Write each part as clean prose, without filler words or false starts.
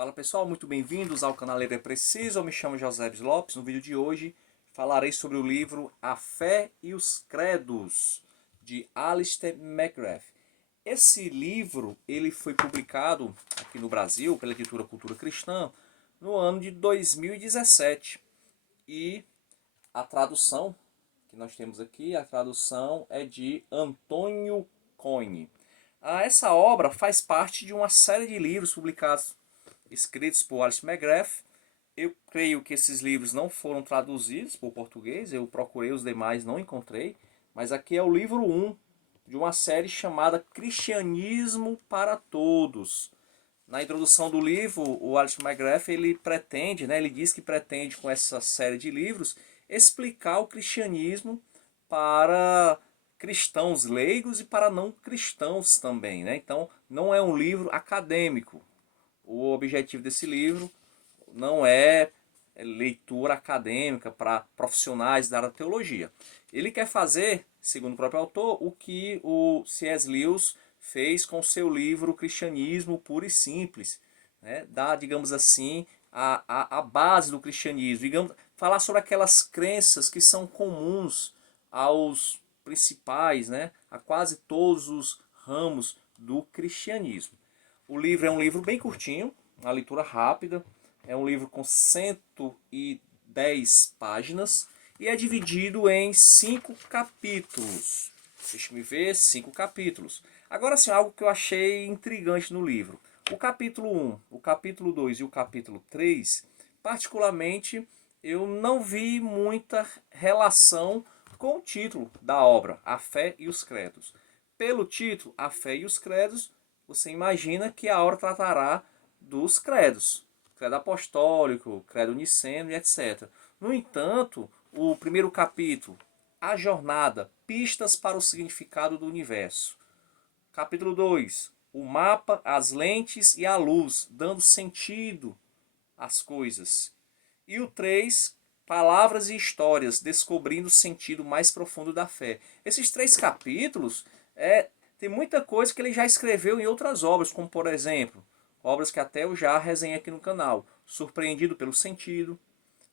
Fala pessoal, muito bem-vindos ao canal Ler é Preciso. Eu me chamo José Lopes. No vídeo de hoje falarei sobre o livro A Fé e os Credos, de Alistair McGrath. Esse livro ele foi publicado aqui no Brasil pela editora Cultura Cristã no ano de 2017. E a tradução que nós temos aqui, a tradução é de Antônio Coyne. Essa obra faz parte de uma série de livros publicados escritos por Alistair McGrath. Eu creio que esses livros não foram traduzidos para o português, eu procurei os demais, não encontrei, mas aqui é o livro 1 de uma série chamada Cristianismo para Todos. Na introdução do livro, o Alistair McGrath ele pretende, ele diz que pretende com essa série de livros explicar o cristianismo para cristãos leigos e para não cristãos também, Então, não é um livro acadêmico. O objetivo desse livro não é leitura acadêmica para profissionais da área da teologia. Ele quer fazer, segundo o próprio autor, o que o C.S. Lewis fez com seu livro Cristianismo Puro e Simples. Dar, digamos assim, a base do cristianismo. Digamos, falar sobre aquelas crenças que são comuns aos principais, a quase todos os ramos do cristianismo. O livro é um livro bem curtinho, uma leitura rápida. É um livro com 110 páginas e é dividido em 5 capítulos. Deixa-me ver, 5 capítulos. Agora sim, algo que eu achei intrigante no livro. O capítulo 1, o capítulo 2 e o capítulo 3, particularmente, eu não vi muita relação com o título da obra, A Fé e os Credos. Pelo título, A Fé e os Credos, você imagina que a obra tratará dos credos. Credo apostólico, credo niceno e etc. No entanto, o primeiro capítulo, A Jornada, Pistas para o Significado do Universo. Capítulo 2, o mapa, as lentes e a luz, dando sentido às coisas. E o 3, Palavras e Histórias, descobrindo o sentido mais profundo da fé. Esses 3 capítulos, tem muita coisa que ele já escreveu em outras obras, como por exemplo, obras que até eu já resenhei aqui no canal. Surpreendido pelo Sentido.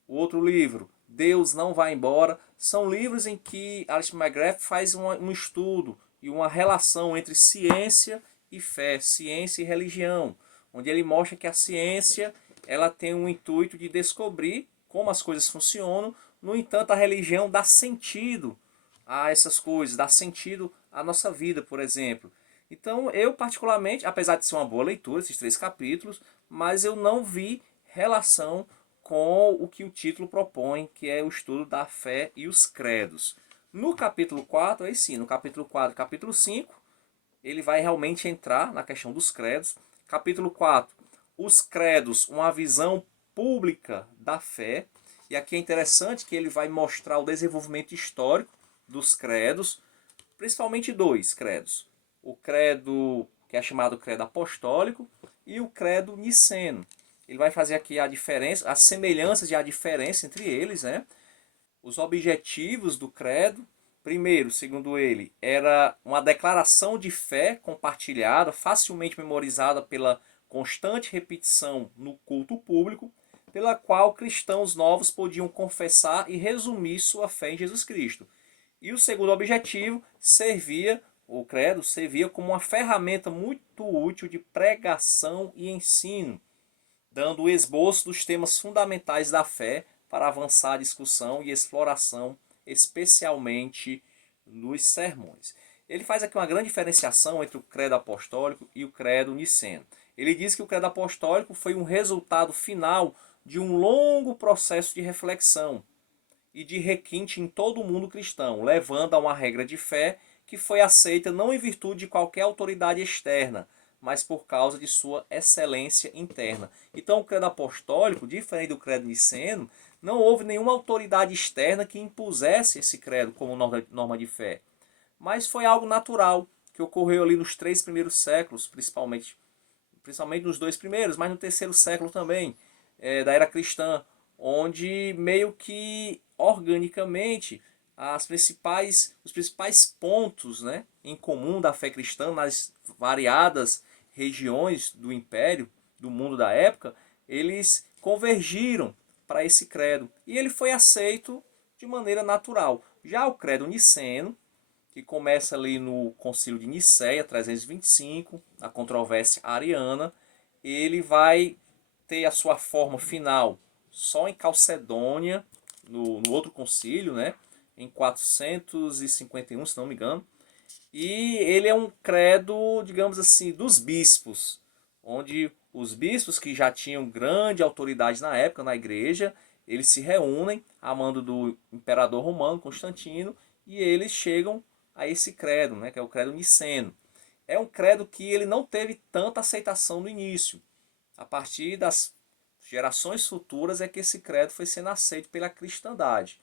O outro livro, Deus Não Vai Embora. São livros em que Alistair McGrath faz um estudo e uma relação entre ciência e fé, ciência e religião, onde ele mostra que a ciência ela tem um intuito de descobrir como as coisas funcionam. No entanto, a religião dá sentido a essas coisas, dá sentido à nossa vida, por exemplo. Então, eu particularmente, apesar de ser uma boa leitura, esses 3 capítulos, mas eu não vi relação com o que o título propõe, que é o estudo da fé e os credos. No capítulo 4, aí sim, no capítulo 4 e capítulo 5, ele vai realmente entrar na questão dos credos. Capítulo 4, os credos, uma visão pública da fé. E aqui é interessante que ele vai mostrar o desenvolvimento histórico dos credos, principalmente 2 credos. O credo que é chamado credo apostólico e o credo niceno. Ele vai fazer aqui a diferença, as semelhanças e a diferença entre eles, Os objetivos do credo. Primeiro, segundo ele, era uma declaração de fé compartilhada, facilmente memorizada pela constante repetição no culto público, pela qual cristãos novos podiam confessar e resumir sua fé em Jesus Cristo. E o segundo objetivo o credo servia como uma ferramenta muito útil de pregação e ensino, dando o esboço dos temas fundamentais da fé para avançar a discussão e exploração, especialmente nos sermões. Ele faz aqui uma grande diferenciação entre o credo apostólico e o credo niceno. Ele diz que o credo apostólico foi um resultado final de um longo processo de reflexão e de requinte em todo o mundo cristão, levando a uma regra de fé que foi aceita não em virtude de qualquer autoridade externa, mas por causa de sua excelência interna. Então o credo apostólico, diferente do credo niceno, não houve nenhuma autoridade externa que impusesse esse credo como norma de fé, mas foi algo natural que ocorreu ali nos 3 primeiros séculos, principalmente nos 2 primeiros, mas no terceiro século também, da era cristã, onde meio que organicamente os principais pontos, em comum da fé cristã nas variadas regiões do império, do mundo da época, eles convergiram para esse credo. E ele foi aceito de maneira natural. Já o credo niceno, que começa ali no Concílio de Nicéia, 325, a controvérsia ariana, ele vai ter a sua forma final só em Calcedônia, no outro concílio, né? Em 451, se não me engano. E ele é um credo, digamos assim, dos bispos, onde os bispos que já tinham grande autoridade na época na igreja, eles se reúnem a mando do imperador romano Constantino e eles chegam a esse credo, né, que é o credo niceno. É um credo que ele não teve tanta aceitação no início. A partir das gerações futuras é que esse credo foi sendo aceito pela cristandade,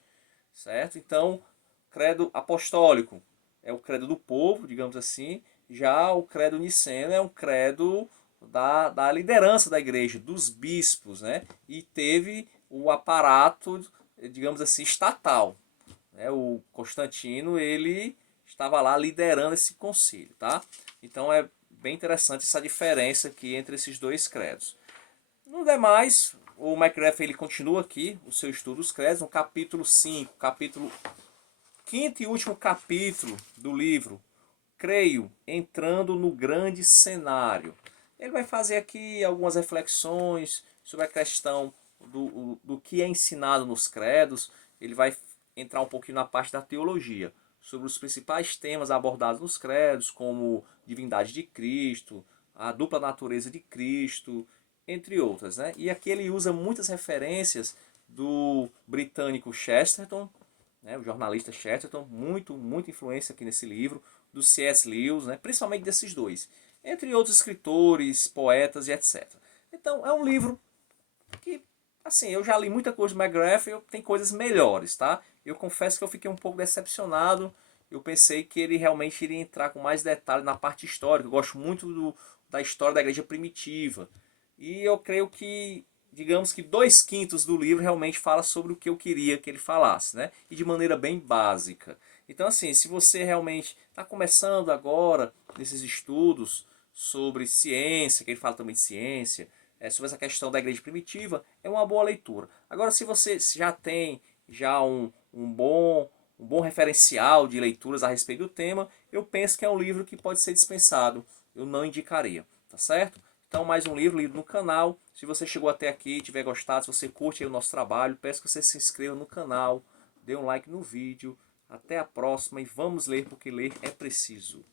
certo? Então, credo apostólico é o credo do povo, digamos assim. Já o credo niceno é um credo da liderança da igreja, dos bispos, né? E teve o aparato, digamos assim, estatal, né? O Constantino, ele estava lá liderando esse concílio, tá? Então é bem interessante essa diferença aqui entre esses dois credos. No demais, o McGrath ele continua aqui o seu estudo dos credos, no capítulo 5, capítulo quinto e último capítulo do livro, creio, entrando no grande cenário. Ele vai fazer aqui algumas reflexões sobre a questão do que é ensinado nos credos. Ele vai entrar um pouquinho na parte da teologia, sobre os principais temas abordados nos credos, como divindade de Cristo, a dupla natureza de Cristo, entre outras, né? E aqui ele usa muitas referências do britânico Chesterton, né, o jornalista Chesterton, muita influência aqui nesse livro, do C.S. Lewis, né, principalmente desses dois, entre outros escritores, poetas e etc. Então é um livro que, assim, eu já li muita coisa do McGrath, tem coisas melhores, tá? Eu confesso que eu fiquei um pouco decepcionado, eu pensei que ele realmente iria entrar com mais detalhe na parte histórica, eu gosto muito da história da igreja primitiva, e eu creio que, digamos que 2/5 do livro realmente fala sobre o que eu queria que ele falasse, né? E de maneira bem básica. Então, assim, se você realmente está começando agora nesses estudos sobre ciência, que ele fala também de ciência, sobre essa questão da igreja primitiva, é uma boa leitura. Agora, se você já tem já um bom referencial de leituras a respeito do tema, eu penso que é um livro que pode ser dispensado. Eu não indicaria, tá certo? Então, mais um livro lido no canal. Se você chegou até aqui e tiver gostado, se você curte aí o nosso trabalho, peço que você se inscreva no canal, dê um like no vídeo. Até a próxima e vamos ler, porque ler é preciso.